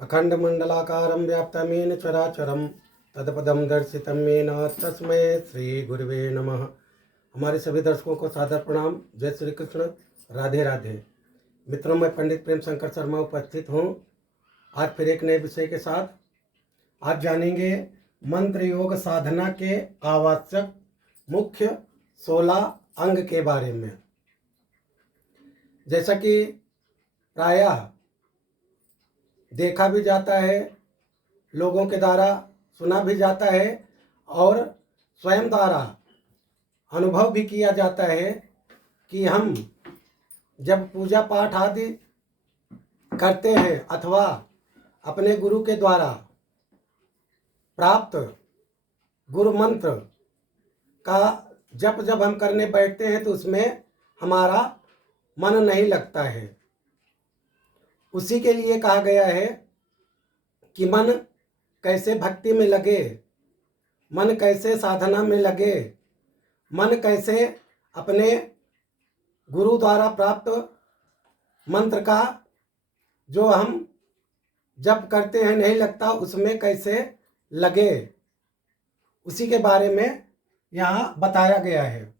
अखंडमंडलाकारं व्याप्तमेन चराचरं तत्पदं दर्शितं येन तस्मै श्री गुरुवे नमः। हमारे सभी दर्शकों को सादर प्रणाम। जय श्री कृष्ण, राधे राधे। मित्रों, मैं पंडित प्रेम शंकर शर्मा उपस्थित हूँ आज फिर एक नए विषय के साथ। आज जानेंगे मंत्र योग साधना के आवश्यक मुख्य 16 अंग के बारे में। जैसा कि प्रायः देखा भी जाता है, लोगों के द्वारा सुना भी जाता है और स्वयं द्वारा अनुभव भी किया जाता है कि हम जब पूजा पाठ आदि करते हैं अथवा अपने गुरु के द्वारा प्राप्त गुरु मंत्र का जब हम करने बैठते हैं तो उसमें हमारा मन नहीं लगता है। उसी के लिए कहा गया है कि मन कैसे भक्ति में लगे, मन कैसे साधना में लगे, मन कैसे अपने गुरु द्वारा प्राप्त मंत्र का जो हम जप करते हैं नहीं लगता उसमें कैसे लगे, उसी के बारे में यहाँ बताया गया है।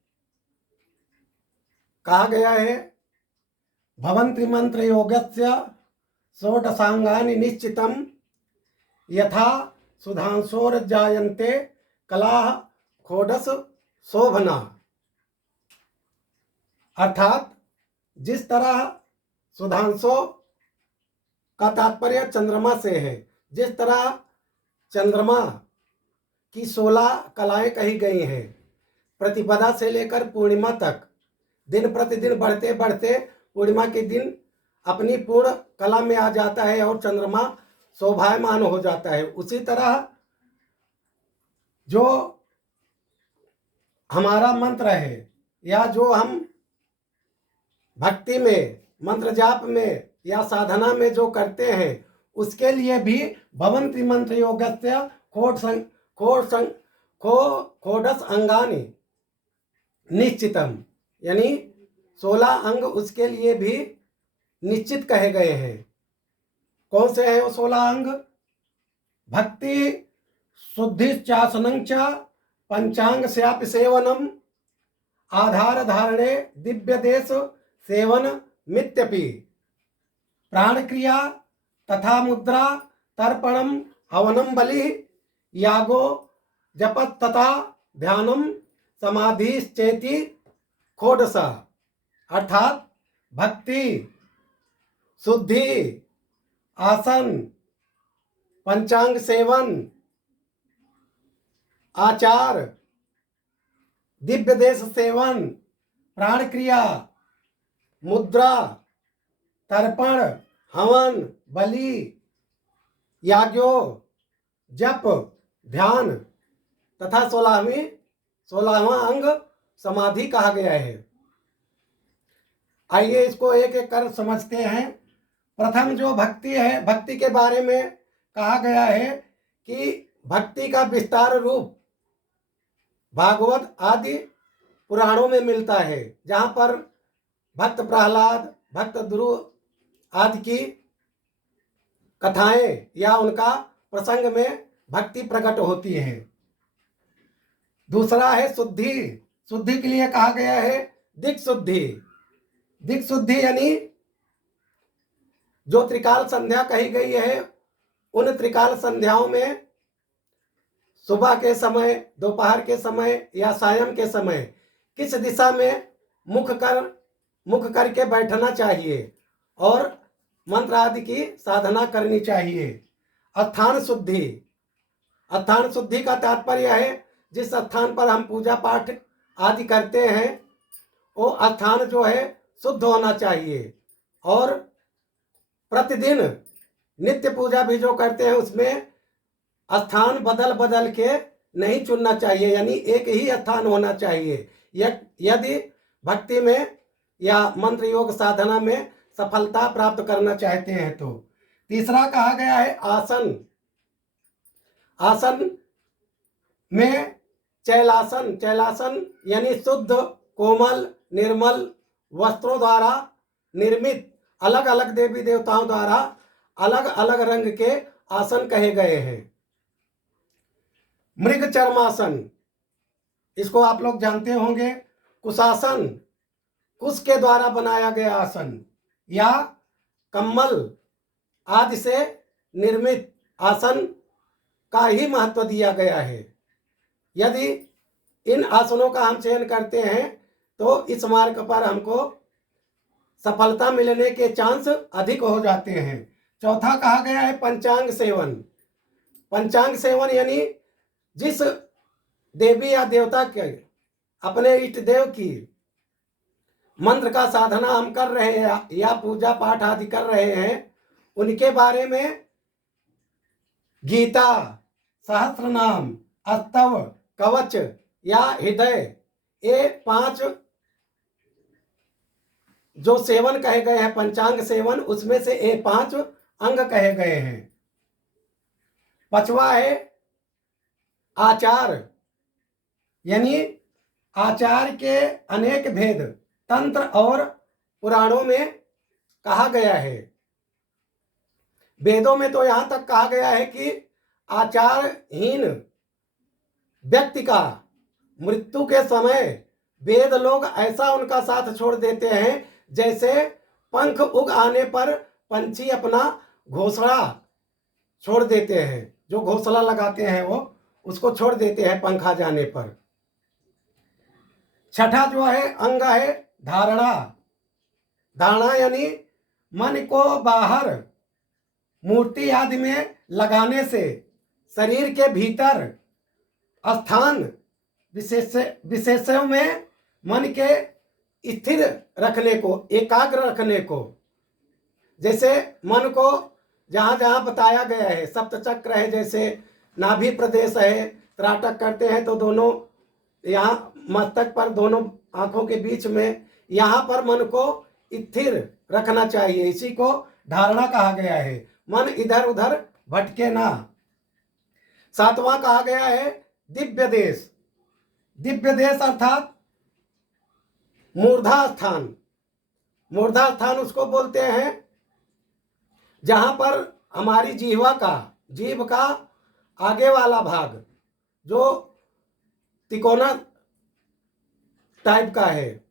कहा गया है भवन्ति मंत्र योगस्य षोडशांगानि निश्चितं यथा सुधांशोर्जायन्ते कलाः षोडश शोभना। अर्थात जिस तरह सुधांशो का तात्पर्य चंद्रमा से है, जिस तरह चंद्रमा की 16 कलाएं कही गई हैं, प्रतिपदा से लेकर पूर्णिमा तक दिन प्रतिदिन बढ़ते बढ़ते पूर्णिमा के दिन अपनी पूर्ण कला में आ जाता है और चंद्रमा शोभायमान हो जाता है। उसी तरह जो हमारा मंत्र है या जो हम भक्ति में मंत्र जाप में या साधना में जो करते हैं उसके लिए भी भवन्ति मंत्र योगस्य षोडश अंगानि निश्चितम, यानी 16 अंग उसके लिए भी निश्चित कहे गए हैं। कौन से हैं वो 16 अंग? भक्ति शुद्धिश्चासनं च पंचांग स्यापि सेवनम आधार धारणे दिव्य देश सेवन मित्यपि प्राण क्रिया तथा मुद्रा तर्पणम हवनम बलि यागो जपत तथा ध्यानम समाधिश्चेति षोडश। अर्थात भक्ति, शुद्धि, आसन, पंचांग सेवन, आचार, दिव्य देश सेवन, प्राण क्रिया, मुद्रा, तर्पण, हवन, बलि, याज्ञो, जप, ध्यान तथा 16वां अंग समाधि कहा गया है। आइए इसको एक एक कर समझते हैं। प्रथम जो भक्ति है, भक्ति के बारे में कहा गया है कि भक्ति का विस्तार रूप भागवत आदि पुराणों में मिलता है, जहाँ पर भक्त प्रहलाद, भक्त ध्रुव आदि की कथाएं या उनका प्रसंग में भक्ति प्रकट होती है। दूसरा है शुद्धि। शुद्धि के लिए कहा गया है दिक् शुद्धि। दिक् शुद्धि यानी जो त्रिकाल संध्या कही गई है, उन त्रिकाल संध्याओं में सुबह के समय, दोपहर के समय या सायं के समय किस दिशा में मुख करके बैठना चाहिए और मंत्र आदि की साधना करनी चाहिए। स्थान शुद्धि। स्थान शुद्धि का तात्पर्य है जिस स्थान पर हम पूजा पाठ आदि करते हैं वो स्थान जो है शुद्ध होना चाहिए और प्रतिदिन नित्य पूजा भी जो करते हैं उसमें स्थान बदल बदल के नहीं चुनना चाहिए, यानी एक ही स्थान होना चाहिए यदि भक्ति में या मंत्र योग साधना में सफलता प्राप्त करना चाहते हैं तो। तीसरा कहा गया है आसन। आसन में चैलासन। चैलासन यानी शुद्ध, कोमल, निर्मल वस्त्रों द्वारा निर्मित अलग अलग देवी देवताओं द्वारा अलग अलग रंग के आसन कहे गए हैं। मृग चर्मासन, इसको आप लोग जानते होंगे। कुशासन, कुश के द्वारा बनाया गया आसन या कम्बल आदि से निर्मित आसन का ही महत्व दिया गया है। यदि इन आसनों का हम चयन करते हैं तो इस मार्ग पर हमको सफलता मिलने के चांस अधिक हो जाते हैं। चौथा कहा गया है पंचांग सेवन। पंचांग सेवन यानी जिस देवी या देवता के, अपने इष्ट देव की मंत्र का साधना हम कर रहे हैं या पूजा पाठ आदि कर रहे हैं, उनके बारे में गीता, सहस्त्रनाम, अस्तव, कवच या हृदय, ये 5 जो सेवन कहे गए हैं, पंचांग सेवन, उसमें से ये 5 अंग कहे गए हैं। 5वां है आचार, यानी आचार के अनेक भेद तंत्र और पुराणों में कहा गया है। वेदों में तो यहां तक कहा गया है कि आचारहीन व्यक्ति का मृत्यु के समय वेद लोग ऐसा उनका साथ छोड़ देते हैं जैसे पंख उग आने पर पंछी अपना घोंसला छोड़ देते हैं। जो घोंसला लगाते हैं वो उसको छोड़ देते हैं पंख आ जाने पर। छठा जो है अंग है धारणा। धारणा यानी मन को बाहर मूर्ति आदि में लगाने से शरीर के भीतर स्थान विशेषों में मन के स्थिर रखने को, एकाग्र रखने को। जैसे मन को जहाँ जहाँ बताया गया है, सप्तचक्र है, जैसे नाभि प्रदेश है, त्राटक करते हैं तो दोनों यहाँ मस्तक पर, दोनों आंखों के बीच में, यहाँ पर मन को स्थिर रखना चाहिए। इसी को धारणा कहा गया है, मन इधर उधर भटके ना। 7वां कहा गया है दिव्य देश। दिव्य देश अर्थात मूर्धा स्थान। मूर्धा स्थान उसको बोलते हैं जहां पर हमारी जीभ का आगे वाला भाग जो तिकोना टाइप का है,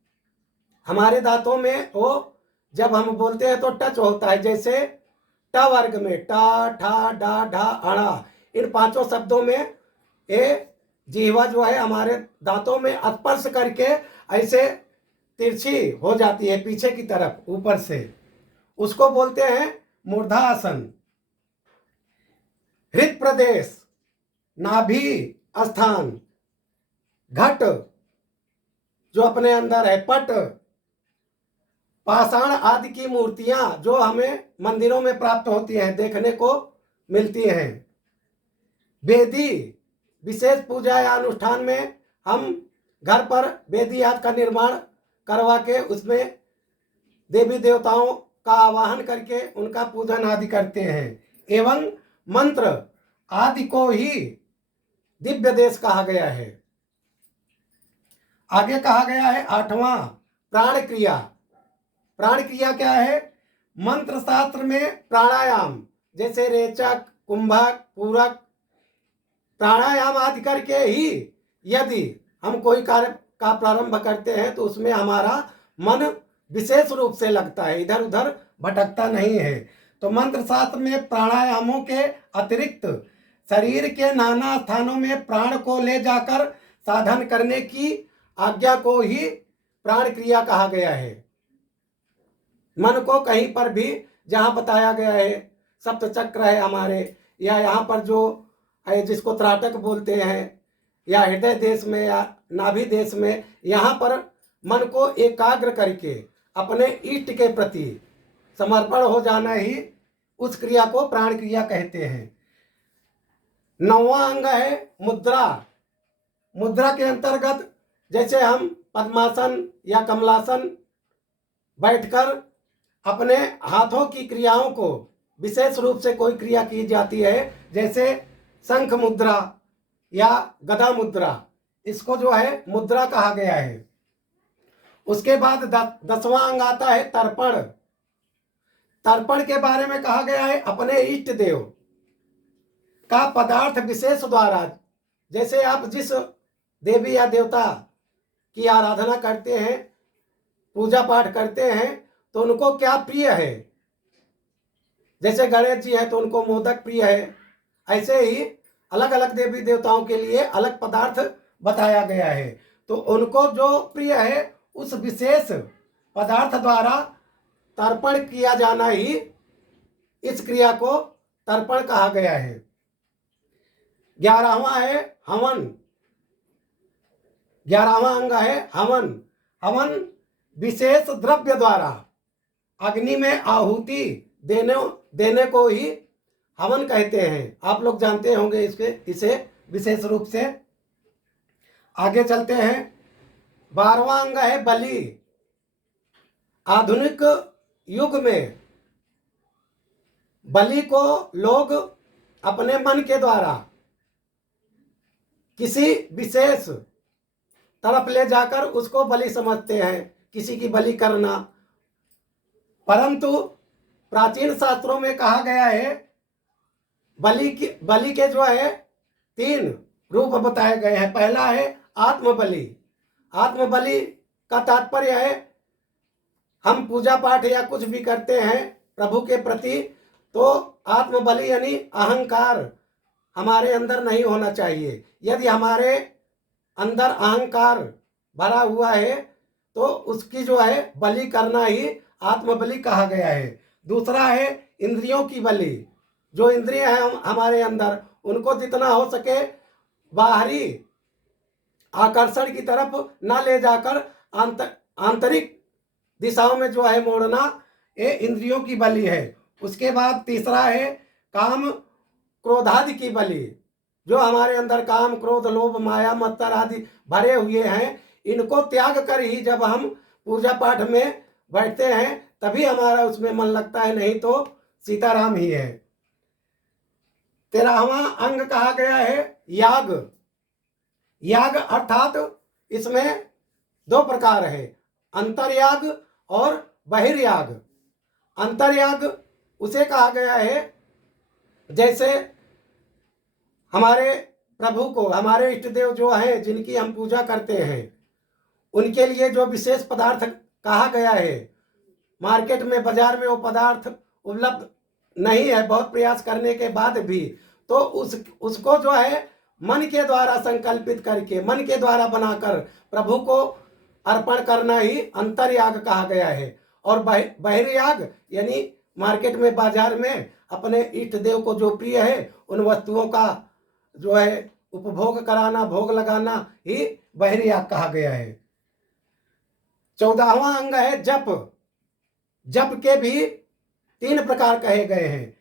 हमारे दांतों में वो जब हम बोलते हैं तो टच होता है। जैसे ट वर्ग में टा, ठा, डा, ढा, अड़ा, इन 5 शब्दों में ये जीवा जो है हमारे दांतों में स्पर्श करके ऐसे तिरछी हो जाती है पीछे की तरफ ऊपर से, उसको बोलते हैं मूर्धासन। हृदय प्रदेश, नाभि स्थान, घट जो अपने अंदर है, पट, पाषाण आदि की मूर्तियां जो हमें मंदिरों में प्राप्त होती हैं, देखने को मिलती हैं। वेदी, विशेष पूजा या अनुष्ठान में हम घर पर वेदी आदि का निर्माण करवा के उसमें देवी देवताओं का आवाहन करके उनका पूजन आदि करते हैं। एवं मंत्र आदि को ही दिव्य देश कहा गया है। आगे कहा गया है 8वां प्राण क्रिया। प्राण क्रिया क्या है? मंत्र शास्त्र में प्राणायाम, जैसे रेचक, कुंभक, पूरक, प्राणायाम आदि करके ही यदि हम कोई कार्य का प्रारंभ करते हैं तो उसमें हमारा मन विशेष रूप से लगता है, इधर उधर भटकता नहीं है। तो मंत्र शास्त्र में प्राणायामों के अतिरिक्त शरीर के नाना स्थानों में प्राण को ले जाकर साधन करने की आज्ञा को ही प्राण क्रिया कहा गया है। मन को कहीं पर भी जहाँ बताया गया है, सप्तचक्र है हमारे, या यहाँ पर जो है जिसको त्राटक बोलते हैं, या हृदय देश में या नाभि देश में, यहाँ पर मन को एकाग्र करके अपने इष्ट के प्रति समर्पण हो जाना ही उस क्रिया को प्राण क्रिया कहते हैं। 9वां अंग है मुद्रा। मुद्रा के अंतर्गत जैसे हम पद्मासन या कमलासन बैठकर अपने हाथों की क्रियाओं को विशेष रूप से कोई क्रिया की जाती है, जैसे शंख मुद्रा या गदा मुद्रा, इसको जो है मुद्रा कहा गया है। उसके बाद 10वां अंग आता है तर्पण। तर्पण के बारे में कहा गया है अपने इष्ट देव का पदार्थ विशेष द्वारा, जैसे आप जिस देवी या देवता की आराधना करते हैं, पूजा पाठ करते हैं, तो उनको क्या प्रिय है। जैसे गणेश जी है तो उनको मोदक प्रिय है, ऐसे ही अलग अलग देवी देवताओं के लिए अलग पदार्थ बताया गया है। तो उनको जो प्रिय है उस विशेष पदार्थ द्वारा तर्पण किया जाना ही इस क्रिया को तर्पण कहा गया है। 11वां है हवन। 11वां अंग है हवन। हवन विशेष द्रव्य द्वारा अग्नि में आहुति देने को ही हवन कहते हैं। आप लोग जानते होंगे इसे विशेष रूप से। आगे चलते हैं। 12वां अंग है बलि। आधुनिक युग में बलि को लोग अपने मन के द्वारा किसी विशेष तरफ ले जाकर उसको बलि समझते हैं, किसी की बलि करना। परंतु प्राचीन शास्त्रों में कहा गया है बलि के जो है 3 रूप बताए गए हैं। पहला है आत्मबलि। आत्मबलि का तात्पर्य है हम पूजा पाठ या कुछ भी करते हैं प्रभु के प्रति, तो आत्मबलि यानी अहंकार हमारे अंदर नहीं होना चाहिए। यदि हमारे अंदर अहंकार भरा हुआ है तो उसकी जो है बलि करना ही आत्मबलि कहा गया है। दूसरा है इंद्रियों की बलि। जो इंद्रियां हैं हमारे अंदर, उनको जितना हो सके बाहरी आकर्षण की तरफ ना ले जाकर आंतरिक दिशाओं में जो है मोड़ना, ये इंद्रियों की बलि है। उसके बाद तीसरा है काम क्रोधादि की बलि। जो हमारे अंदर काम क्रोध लोभ माया मत्सर आदि भरे हुए हैं, इनको त्याग कर ही जब हम पूजा पाठ में बैठते हैं तभी हमारा उसमें मन लगता है, नहीं तो सीताराम ही है। 13वां अंग कहा गया है याग। याग अर्थात इसमें 2 प्रकार है, अंतर्याग और बहिर्याग। अंतर्याग उसे कहा गया है जैसे हमारे प्रभु को, हमारे इष्ट देव जो हैं जिनकी हम पूजा करते हैं, उनके लिए जो विशेष पदार्थ कहा गया है, मार्केट में बाजार में वो पदार्थ उपलब्ध नहीं है बहुत प्रयास करने के बाद भी, तो उसको जो है मन के द्वारा संकल्पित करके, मन के द्वारा बनाकर प्रभु को अर्पण करना ही अंतर्याग कहा गया है। और बहिर्याग यानी मार्केट में बाजार में अपने इष्ट देव को जो प्रिय है उन वस्तुओं का जो है उपभोग कराना, भोग लगाना ही बहिर्याग कहा गया है। 14वां अंग है जप। जप के भी 3 प्रकार कहे गए हैं,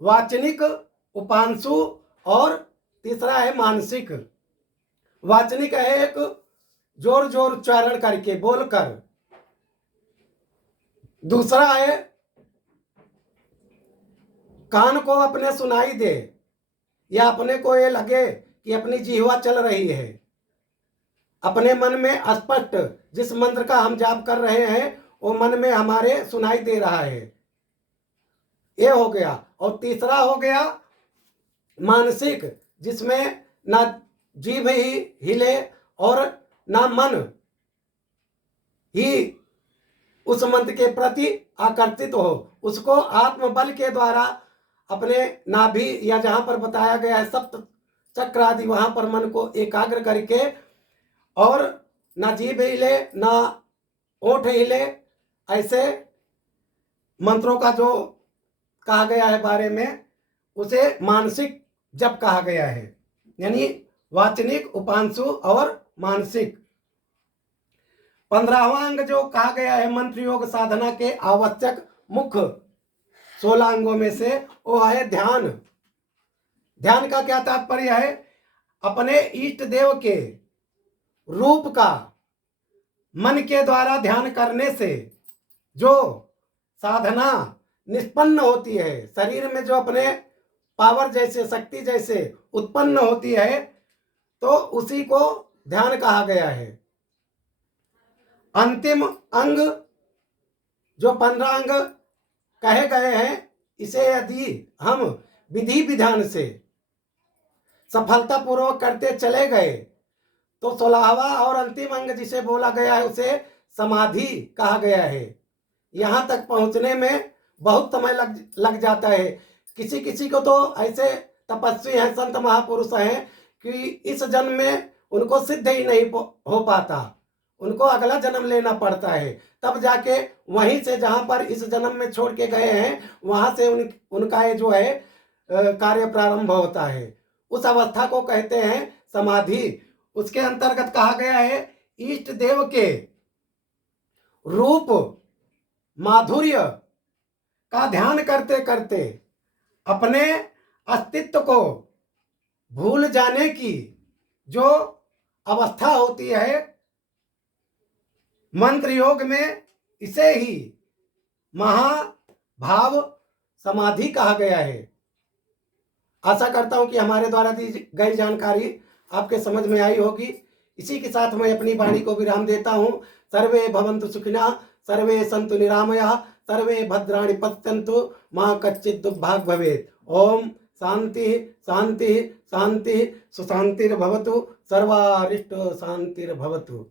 वाचनिक, उपांशु और तीसरा है मानसिक। वाचनिक है एक जोर जोर उच्चारण करके बोलकर। दूसरा है कान को अपने सुनाई दे या अपने को ये लगे कि अपनी जिह्वा चल रही है, अपने मन में स्पष्ट जिस मंत्र का हम जाप कर रहे हैं वो मन में हमारे सुनाई दे रहा है, ये हो गया। और तीसरा हो गया मानसिक, जिसमें ना जीभ ही हिले और ना मन ही उस मंत्र के प्रति आकर्षित हो, उसको आत्मबल के द्वारा अपने नाभि या जहां पर बताया गया है सप्त चक्र आदि, वहां पर मन को एकाग्र करके, और ना जीभ हिले ना ओठ हिले, ऐसे मंत्रों का जो कहा गया है बारे में उसे मानसिक जप कहा गया है, यानी वाचनिक, उपांशु और मानसिक। 15वां अंग जो कहा गया है मंत्र योग साधना के आवश्यक मुख्य 16 अंगों में से, वो है ध्यान। ध्यान का क्या तात्पर्य है? अपने इष्ट देव के रूप का मन के द्वारा ध्यान करने से जो साधना निष्पन्न होती है, शरीर में जो अपने पावर जैसे शक्ति जैसे उत्पन्न होती है, तो उसी को ध्यान कहा गया है। अंतिम अंग जो 15 अंग कहे गए हैं, इसे यदि हम विधि विधान से सफलतापूर्वक करते चले गए तो 16वां और अंतिम अंग जिसे बोला गया है उसे समाधि कहा गया है। यहाँ तक पहुँचने में बहुत समय लग जाता है। किसी किसी को तो ऐसे तपस्वी हैं, संत महापुरुष हैं कि इस जन्म में उनको सिद्ध ही नहीं हो पाता, उनको अगला जन्म लेना पड़ता है, तब जाके वहीं से जहाँ पर इस जन्म में छोड़ के गए हैं वहाँ से उनका ये जो है कार्य प्रारंभ होता है। उस अवस्था को कहते हैं समाधि। उसके अंतर्गत कहा गया है इष्ट देव के रूप माधुर्य का ध्यान करते करते अपने अस्तित्व को भूल जाने की जो अवस्था होती है मंत्र योग में, इसे ही महाभाव समाधि कहा गया है। आशा करता हूं कि हमारे द्वारा दी गई जानकारी आपके समझ में आई होगी। इसी के साथ मैं अपनी वाणी को विराम देता हूं। सर्वे भवन्तु सुखिनः, सर्वे सन्तु निरामयाः, सर्वे भद्राणि पश्यन्तु, मा कच्चित् दुर्भाग् भवेत्। ओम शांति शांति शांति सुशांतिर्भवतु, सर्वारिष्ट शांतिर्भवतु।